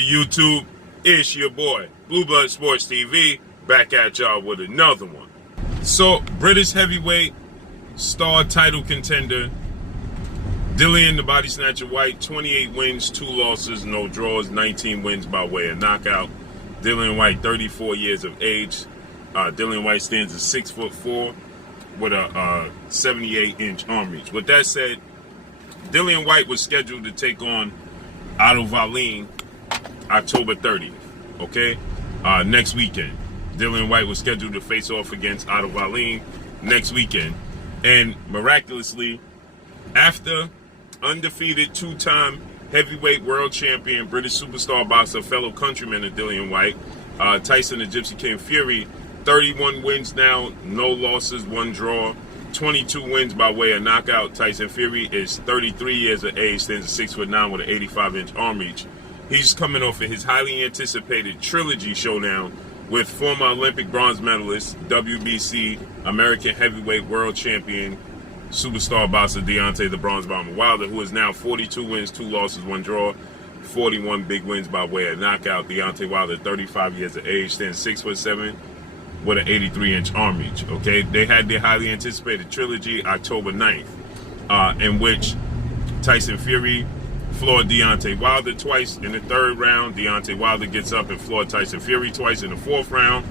YouTube, it's your boy, Blue Blood Sports TV, back at y'all with another one. So, British heavyweight star title contender, Dillian the Body Snatcher Whyte, 28 wins, 2 losses, no draws, 19 wins by way of knockout. Dillian Whyte, 34 years of age. Dillian Whyte stands at 6'4" with a 78-inch arm reach. With that said, Dillian Whyte was scheduled to take on WALLIN October 30th, okay? Next weekend. Dillian Whyte was scheduled to face off against WALLIN next weekend. And miraculously, after undefeated two-time heavyweight world champion, British superstar boxer, fellow countryman of Dillian Whyte, Tyson the Gypsy King Fury, 31 wins now, no losses, 1 draw, 22 wins by way of knockout. Tyson Fury is 33 years of age, stands at 6'9" with an 85-inch arm reach. He's coming off of his highly anticipated trilogy showdown with former Olympic bronze medalist, WBC American heavyweight world champion, superstar boxer Deontay the Bronze Bomber Wilder, who is now 42 wins, 2 losses, 1 draw, 41 big wins by way of knockout. Deontay Wilder, 35 years of age, stands 6'7" with an 83-inch arm reach. Okay, they had their highly anticipated trilogy October 9th, in which Tyson Fury floored Deontay Wilder twice in the 3rd round. Deontay Wilder gets up and floored Tyson Fury twice in the 4th round.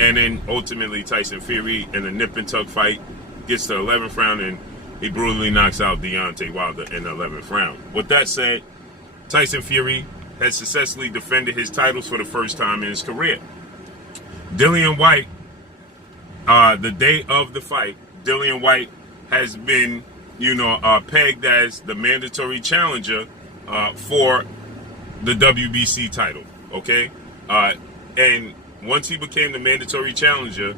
And then ultimately Tyson Fury in a nip and tuck fight gets to the 11th round and he brutally knocks out Deontay Wilder in the 11th round. With that said, Tyson Fury has successfully defended his titles for the first time in his career. Dillian Whyte, the day of the fight, Dillian Whyte has been, pegged as the mandatory challenger for the WBC title, okay? And once he became the mandatory challenger,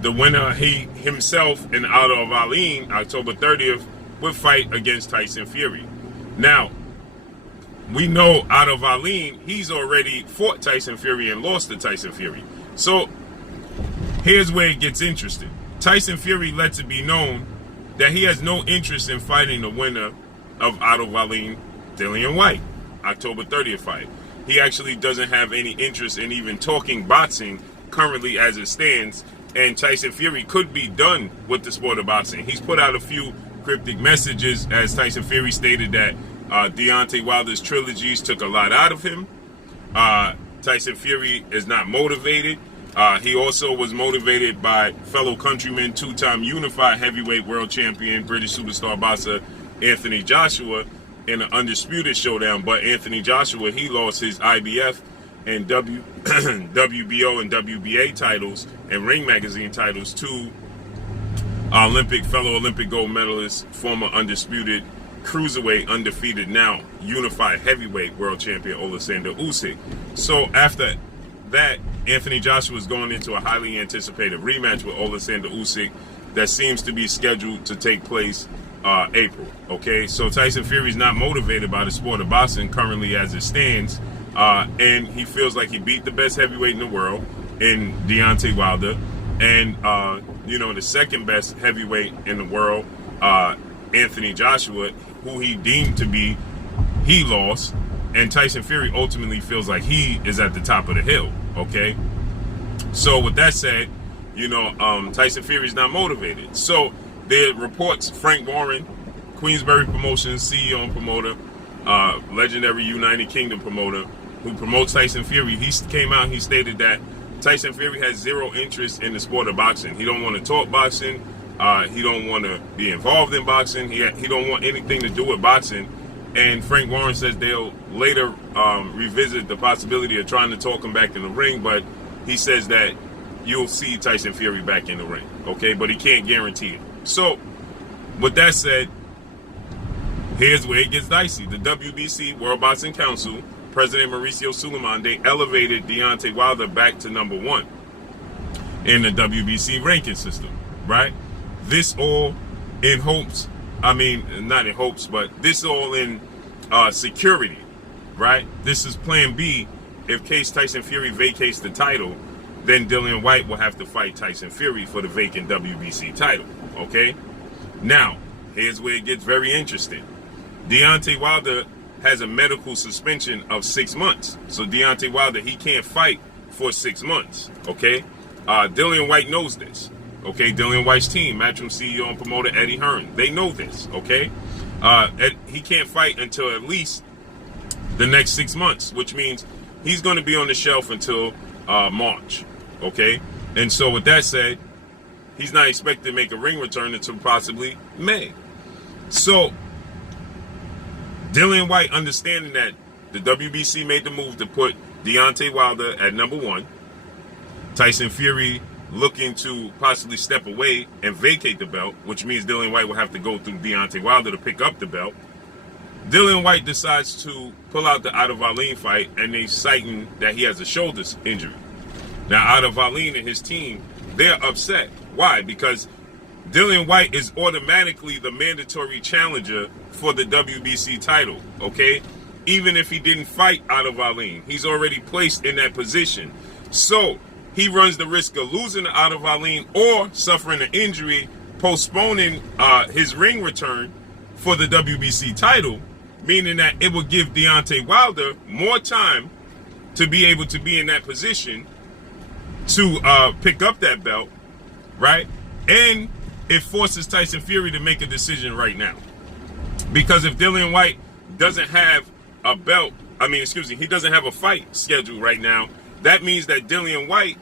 the winner, he himself and WALLIN, October 30th, would fight against Tyson Fury. Now, we know WALLIN, he's already fought Tyson Fury and lost to Tyson Fury. So, here's where it gets interesting. Tyson Fury lets it be known that he has no interest in fighting the winner of WALLIN, Dillian Whyte, October 30th fight. He actually doesn't have any interest in even talking boxing currently as it stands, and Tyson Fury could be done with the sport of boxing. He's put out a few cryptic messages, as Tyson Fury stated that Deontay Wilder's trilogies took a lot out of him. Tyson Fury is not motivated. He also was motivated by fellow countryman, 2-time unified heavyweight world champion, British superstar boxer Anthony Joshua in an undisputed showdown. But Anthony Joshua, he lost his IBF and WBO and WBA titles and Ring Magazine titles to fellow Olympic gold medalist, former undisputed cruiserweight, undefeated, now unified heavyweight world champion Alexander Usyk. So after that, Anthony Joshua is going into a highly anticipated rematch with Alexander Usyk that seems to be scheduled to take place April. Okay, so Tyson Fury is not motivated by the sport of boxing currently as it stands, and he feels like he beat the best heavyweight in the world in Deontay Wilder, and the second best heavyweight in the world, Anthony Joshua, who he deemed to be, he lost. And Tyson Fury ultimately feels like he is at the top of the hill, okay? So with that said, Tyson Fury is not motivated. So there are reports, Frank Warren, Queensberry Promotions CEO and promoter, legendary United Kingdom promoter, who promotes Tyson Fury, he came out and he stated that Tyson Fury has zero interest in the sport of boxing. He don't want to talk boxing. He don't want to be involved in boxing. He don't want anything to do with boxing. And Frank Warren says they'll later revisit the possibility of trying to talk him back in the ring, but he says that you'll see Tyson Fury back in the ring, okay? But he can't guarantee it. So, with that said, here's where it gets dicey. The WBC, World Boxing Council, President Mauricio Suleiman, they elevated Deontay Wilder back to number 1 in the WBC ranking system, right? This all in hopes, not in hopes, but this all in security, right? This is plan B. If case Tyson Fury vacates the title, then Dillian Whyte will have to fight Tyson Fury for the vacant WBC title, okay? Now, here's where it gets very interesting. Deontay Wilder has a medical suspension of 6 months. So Deontay Wilder, he can't fight for 6 months, okay? Dillian Whyte knows this, okay? Dillian Whyte's team, Matchroom CEO and promoter Eddie Hearn, they know this, okay? He can't fight until at least the next 6 months, which means he's going to be on the shelf until March, okay? And so with that said, he's not expected to make a ring return until possibly May. So Dillian Whyte, understanding that the WBC made the move to put Deontay Wilder at #1, Tyson Fury looking to possibly step away and vacate the belt, which means Dillian Whyte will have to go through Deontay Wilder to pick up the belt. Dillian Whyte decides to pull out the WALLIN fight, and they citing that he has a shoulder injury. Now, WALLIN and his team, they're upset. Why? Because Dillian Whyte is automatically the mandatory challenger for the WBC title, okay? Even if he didn't fight WALLIN, he's already placed in that position. So he runs the risk of losing to WALLIN or suffering an injury, postponing his ring return for the WBC title, meaning that it will give Deontay Wilder more time to be able to be in that position to pick up that belt, right? And it forces Tyson Fury to make a decision right now. Because if Dillian Whyte doesn't have a belt, he doesn't have a fight scheduled right now, that means that Dillian Whyte,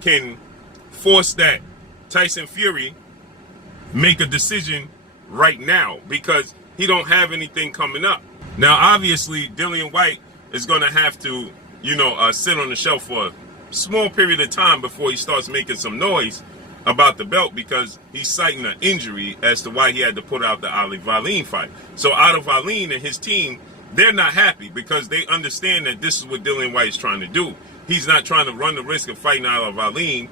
can force that Tyson Fury make a decision right now because he don't have anything coming up. Now, obviously, Dillian Whyte is going to have to, sit on the shelf for a small period of time before he starts making some noise about the belt because he's citing an injury as to why he had to put out the WALLIN fight. So WALLIN and his team, they're not happy because they understand that this is what Dillian Whyte is trying to do. He's not trying to run the risk of fighting WALLIN,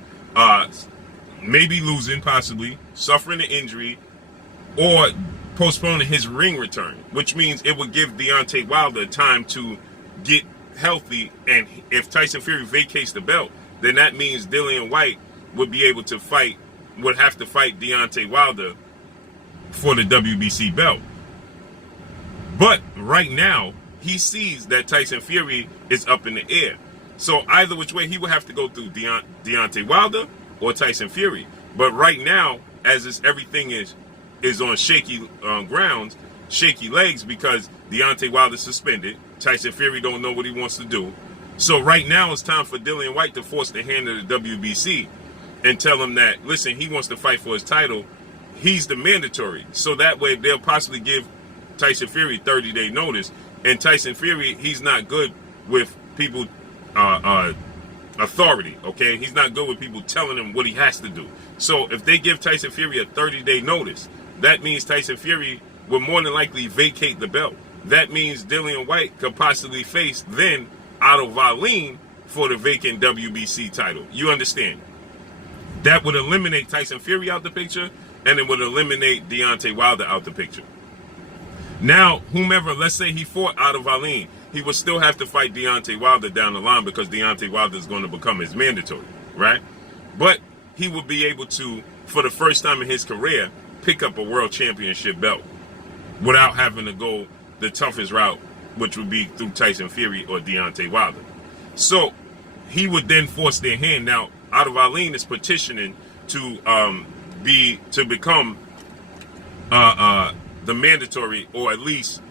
maybe losing, possibly, suffering an injury, or postponing his ring return, which means it would give Deontay Wilder time to get healthy. And if Tyson Fury vacates the belt, then that means Dillian Whyte would be able to would have to fight Deontay Wilder for the WBC belt. But right now, he sees that Tyson Fury is up in the air. So either which way, he would have to go through Deontay Wilder or Tyson Fury. But right now, as everything is on shaky grounds, shaky legs, because Deontay Wilder's suspended, Tyson Fury don't know what he wants to do. So right now, it's time for Dillian Whyte to force the hand of the WBC and tell him that, listen, he wants to fight for his title. He's the mandatory. So that way, they'll possibly give Tyson Fury 30-day notice. And Tyson Fury, he's not good with people authority, okay? He's not good with people telling him what he has to do. So if they give Tyson Fury a 30-day notice, that means Tyson Fury will more than likely vacate the belt. That means Dillian Whyte could possibly face then WALLIN for the vacant WBC title. You understand? That would eliminate Tyson Fury out the picture, and it would eliminate Deontay Wilder out the picture. Now, whomever, let's say he fought WALLIN, he would still have to fight Deontay Wilder down the line because Deontay Wilder is going to become his mandatory, right? But he would be able to, for the first time in his career, pick up a world championship belt without having to go the toughest route, which would be through Tyson Fury or Deontay Wilder. So he would then force their hand. Now, WALLIN is petitioning to become the mandatory, or at least,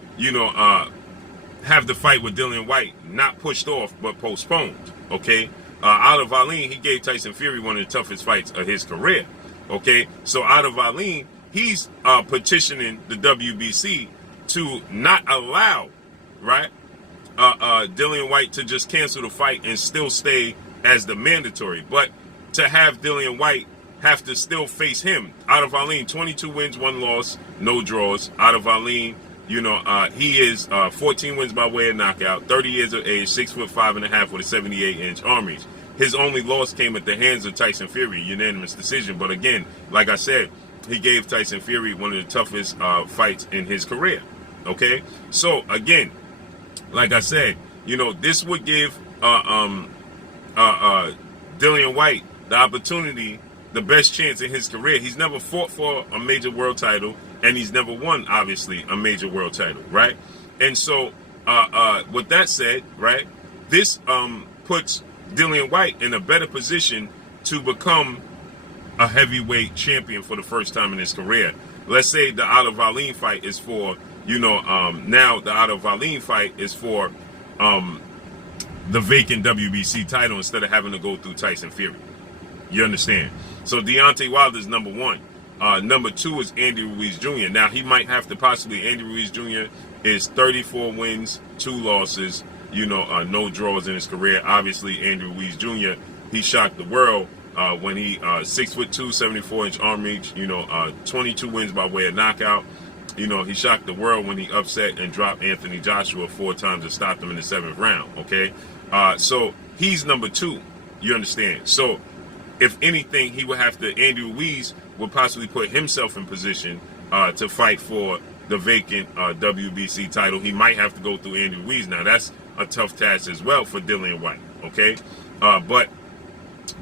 have the fight with Dillian Whyte not pushed off but postponed, okay? WALLIN, he gave Tyson Fury one of the toughest fights of his career, okay? So WALLIN, he's petitioning the WBC to not allow, right, Dillian Whyte to just cancel the fight and still stay as the mandatory, but to have Dillian Whyte have to still face him. WALLIN, 22 wins, 1 loss, no draws. WALLIN, he is 14 wins by way of knockout, 30 years of age, 6'5.5" with a 78-inch arm reach. His only loss came at the hands of Tyson Fury, unanimous decision. But again, like I said, he gave Tyson Fury one of the toughest fights in his career. Okay, so again, like I said, this would give Dillian Whyte the opportunity, the best chance in his career. He's never fought for a major world title, and he's never won, obviously, a major world title, right? And so, with that said, right, this puts Dillian Whyte in a better position to become a heavyweight champion for the first time in his career. Let's say the WALLIN fight is for, now the WALLIN fight is for the vacant WBC title instead of having to go through Tyson Fury. You understand? So Deontay Wilder is number one. Number two is Andy Ruiz Jr. Now, he might have to possibly, Andy Ruiz Jr. is 34 wins, 2 losses, no draws in his career. Obviously, Andy Ruiz Jr., he shocked the world when he 6'2", 74-inch arm reach, 22 wins by way of knockout. He shocked the world when he upset and dropped Anthony Joshua 4 times and stopped him in the 7th round, okay? So he's number 2, you understand? So if anything, he would have to, Andy Ruiz would possibly put himself in position to fight for the vacant WBC title. He might have to go through Andy Ruiz. Now, that's a tough task as well for Dillian Whyte, okay? But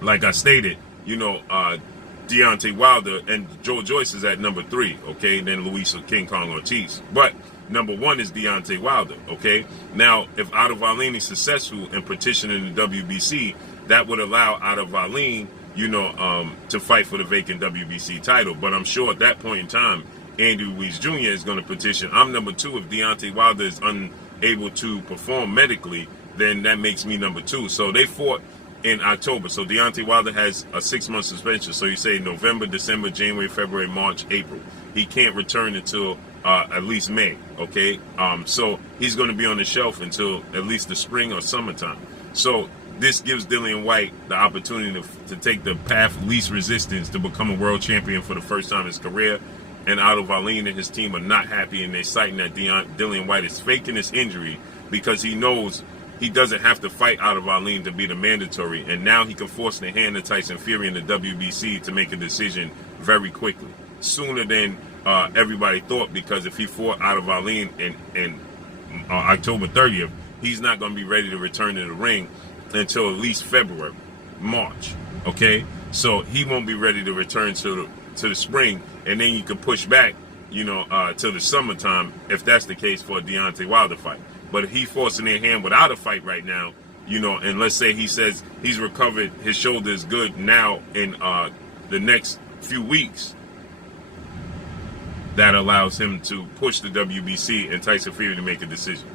like I stated, Deontay Wilder and Joe Joyce is at number 3, okay? And then Luis King Kong Ortiz. But number 1 is Deontay Wilder, okay? Now, if WALLIN is successful in petitioning the WBC, that would allow WALLIN, to fight for the vacant WBC title. But I'm sure at that point in time, Andy Ruiz Jr. is going to petition. I'm number 2. If Deontay Wilder is unable to perform medically, then that makes me number 2. So they fought in October. So Deontay Wilder has a 6-month suspension. So you say November, December, January, February, March, April. He can't return until at least May, okay? So he's going to be on the shelf until at least the spring or summertime. So this gives Dillian Whyte the opportunity to take the path of least resistance to become a world champion for the first time in his career. And WALLIN and his team are not happy, and they're citing that Dillian Whyte is faking his injury because he knows he doesn't have to fight WALLIN to be the mandatory, and now he can force the hand of Tyson Fury in the WBC to make a decision very quickly, sooner than everybody thought, because if he fought WALLIN in October 30th, he's not going to be ready to return to the ring until at least February, March, okay? So he won't be ready to return to the spring, and then you can push back, to the summertime if that's the case for a Deontay Wilder fight. But if he's forcing their hand without a fight right now, and let's say he says he's recovered, his shoulder is good now in the next few weeks, that allows him to push the WBC and Tyson Fury to make a decision.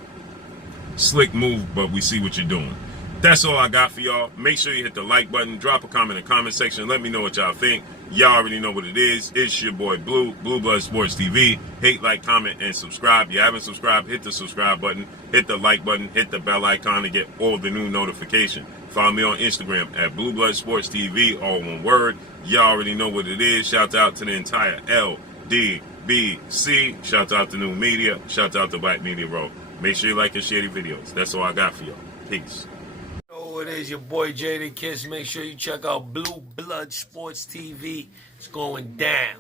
Slick move, but we see what you're doing. That's all I got for y'all. Make sure you hit the like button, drop a comment in the comment section, let me know what y'all think. Y'all already know what it is. It's your boy Blue Blood Sports TV. Hate, like, comment, and subscribe. If you haven't subscribed, hit the subscribe button, hit the like button, hit the bell icon to get all the new notification. Follow me on Instagram at Blue Blood Sports TV, all one word. Y'all already know what it is. Shout out to the entire LDBC. Shout out to New Media. Shout out to Black Media Row. Make sure you like and share the videos. That's all I got for y'all. Peace. It is your boy Jada Kiss. Make sure you check out Blue Blood Sports TV. It's going down.